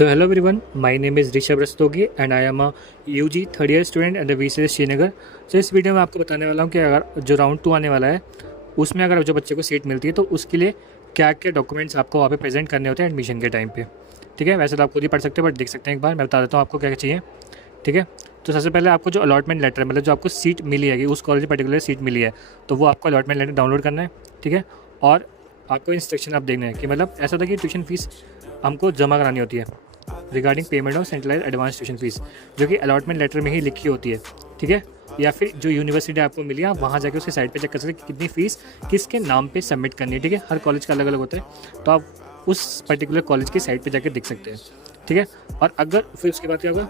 So hello everyone, my name is Rishabh Rastogi and I am a UG third year student at the VCS Srinagar. तो इस video में आपको बताने वाला हूँ कि अगर जो राउंड 2 आने वाला है उसमें अगर जो बच्चे को सीट मिलती है तो उसके लिए क्या क्या डॉक्यूमेंट्स आपको वहाँ पे प्रेजेंट करने होते हैं एडमिशन के टाइम पे। ठीक है, वैसे तो आप खुद ही पढ़ सकते हैं बट देख सकते हैं, एक बार मैं बता देता हूँ आपको क्या क्या चाहिए। ठीक है, तो सबसे पहले आपको जो अलॉटमेंट लेटर मतलब जो आपको सीट मिली है, उस कॉलेज में पर्टिकुलर सीट मिली है, तो वो आपको अलॉटमेंट लेटर डाउनलोड करना है। ठीक है, और आपको इंस्ट्रक्शन आप देखना है कि मतलब ऐसा होता है कि ट्यूशन फीस हमको जमा करानी होती है regarding payment of centralize advance tuition fees, जो कि अलॉटमेंट लेटर में ही लिखी होती है। ठीक है, या फिर जो यूनिवर्सिटी आपको मिली है वहाँ जाके उसके साइट पे चेक कर सकते हैं कि कितनी फ़ीस किसके नाम पे सबमिट करनी है। ठीक है, हर कॉलेज का अलग अलग होता है, तो आप उस पर्टिकुलर कॉलेज की साइट पे जाके देख सकते हैं। ठीक है, और अगर फिर उसके बाद क्या होगा,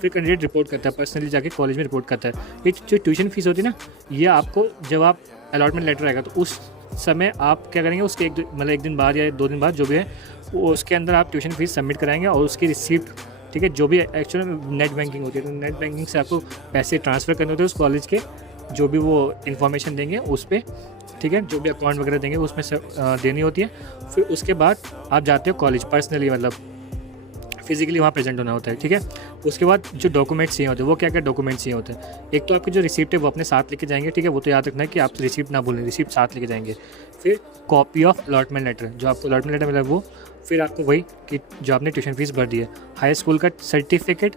फिर कैंडिडेट रिपोर्ट करता है, पर्सनली जाके कॉलेज में रिपोर्ट करता है। ये जो ट्यूशन फीस होती है ना, ये आपको जब आप अलॉटमेंट लेटर आएगा तो उस समय आप क्या करेंगे, उसके एक दिन बाद या 2 दिन बाद जो भी है वो उसके अंदर आप ट्यूशन फीस सबमिट कराएंगे और उसकी रिसीप्ट, ठीक है, जो भी एक्चुअली नेट बैंकिंग होती है तो नेट बैंकिंग से आपको पैसे ट्रांसफ़र करने होते हैं उस कॉलेज के, जो भी वो इन्फॉर्मेशन देंगे उस पर। ठीक है, जो भी अकाउंट वगैरह देंगे उसमें से देनी होती है। फिर उसके बाद आप जाते हो कॉलेज पर्सनली, मतलब फिजिकली वहाँ प्रेजेंट होना होता है। ठीक है, उसके बाद जो डॉक्यूमेंट्स चाहिए होते हैं, वो क्या क्या डॉक्यूमेंट्स चाहिए होते हैं। एक तो आपकी जो रिसिप्ट है वो अपने साथ लेके जाएंगे। ठीक है, वो तो याद रखना है कि आप रिसिप्ट ना भूलें, रिसिप्ट साथ लेके जाएंगे। फिर कॉपी ऑफ अलॉटमेंट लेटर, जो आपको अलॉटमेंट लेटर मिला है वो। फिर आपको वही कि जो आपने ट्यूशन फीस भर दी है, हाई स्कूल का सर्टिफिकेट,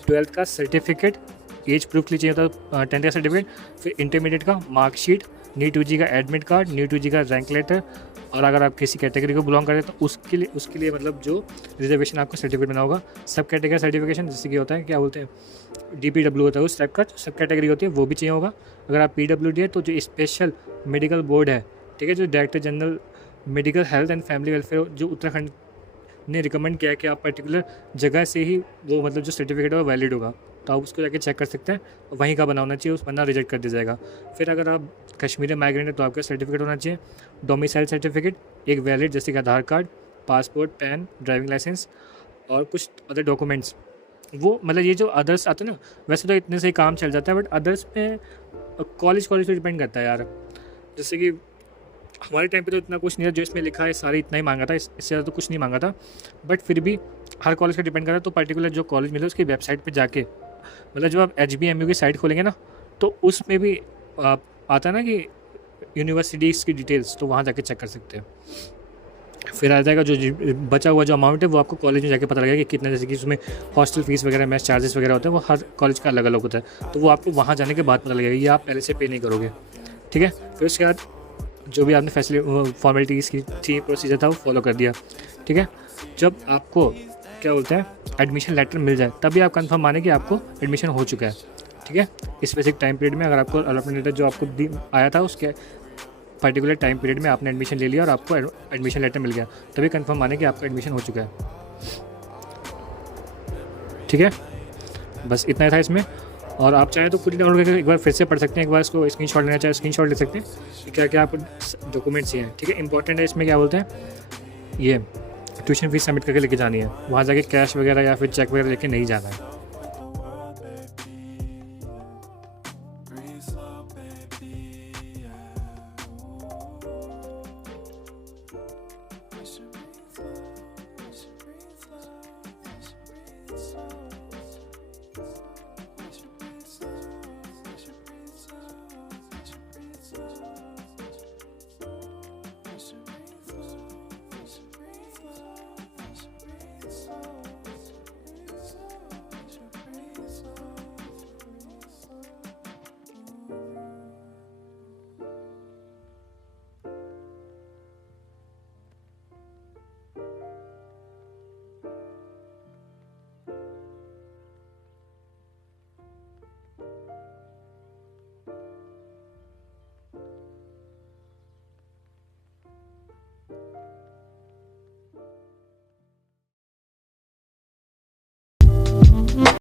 12th का सर्टिफिकेट, एज प्रूफ के लिए चाहिए होता है 10th का सर्टिफिकेट। फिर इंटरमीडिएट का मार्कशीट, नीट यूजी का एडमिट कार्ड, नीट यूजी का रैंक लेटर, और अगर आप किसी कैटेगरी को बिलोंग करें तो उसके लिए मतलब जो रिजर्वेशन आपका सर्टिफिकेट बना होगा। सब कैटेगरी सर्टिफिकेशन, जैसे कि होता है क्या बोलते हैं DPW होता है, उस टाइप का सब कैटेगरी होती है वो भी चाहिए होगा। अगर आप PWD है तो जो स्पेशल मेडिकल बोर्ड है, ठीक है, जो director general medical health and family welfare जो उत्तराखंड ने रिकमेंड किया है कि आप पर्टिकुलर जगह से ही वो मतलब जो सर्टिफिकेट है वो वैलिड होगा, तो आप उसको जाके चेक कर सकते हैं, वहीं का बना होना चाहिए, उस वरना रिजेक्ट कर दिया जाएगा। फिर अगर आप कश्मीरी माइग्रेंट है तो आपका सर्टिफिकेट होना चाहिए, डोमिसाइल सर्टिफिकेट, एक वैलिड जैसे कि Aadhaar card, passport, PAN, driving licence और कुछ अदर डॉक्यूमेंट्स। वो मतलब ये जो अदर्स आते हैं ना, वैसे तो इतने से ही काम चल जाता है, बट अदर्स में कॉलेज पे डिपेंड करता है यार। जैसे कि हमारे टाइम पे तो इतना कुछ नहीं था, जो इसमें लिखा है सारे इतना ही मांगा था, इससे ज़्यादा तो कुछ नहीं मांगा था, बट फिर भी हर कॉलेज का डिपेंड करता है। तो पर्टिकुलर जो कॉलेज मिले उसकी वेबसाइट पे जाके, मतलब जब आप HBMU की साइट खोलेंगे ना तो उसमें भी आता है ना कि यूनिवर्सिटीज़ की डिटेल्स, तो वहाँ जाके चेक कर सकते हैं। फिर आ जाएगा जो बचा हुआ जो अमाउंट है वो आपको कॉलेज में जाके पता लगेगा कि कितना, जैसे कि उसमें हॉस्टल फीस वगैरह, मेस चार्जेस वगैरह होते हैं, वो हर कॉलेज का अलग अलग होता है, तो वो आपको वहाँ जाने के बाद पता लगेगा, ये आप पहले से पे नहीं करोगे। ठीक है, फिर उसके बाद जो भी आपने फॉर्मेलिटीज़ की थी, प्रोसीजर था वो फॉलो कर दिया। ठीक है, जब आपको क्या बोलते हैं एडमिशन लेटर मिल जाए तभी आप कंफर्म माने कि आपको एडमिशन हो चुका है। ठीक है, स्पेसिफिक टाइम पीरियड में अगर आपको अलॉटमेंट लेटर जो आपको आया था उसके पर्टिकुलर टाइम पीरियड में आपने एडमिशन ले लिया और आपको एडमिशन लेटर मिल गया, तभी कंफर्म माने कि आपका एडमिशन हो चुका है। ठीक है, बस इतना ही था इसमें, और आप चाहें तो खुद ही डाउनलोड करके एक बार फिर से पढ़ सकते हैं, एक बार इसको स्क्रीनशॉट लेना चाहे स्क्रीनशॉट ले सकते हैं कि क्या क्या आपको डॉक्यूमेंट्स चाहिए। ठीक है, इंपॉर्टेंट है इसमें क्या बोलते हैं, ये ट्यूशन फीस सबमिट करके लेके जानी है, वहाँ जाके कैश वगैरह या फिर चेक वगैरह लेके नहीं जाना है।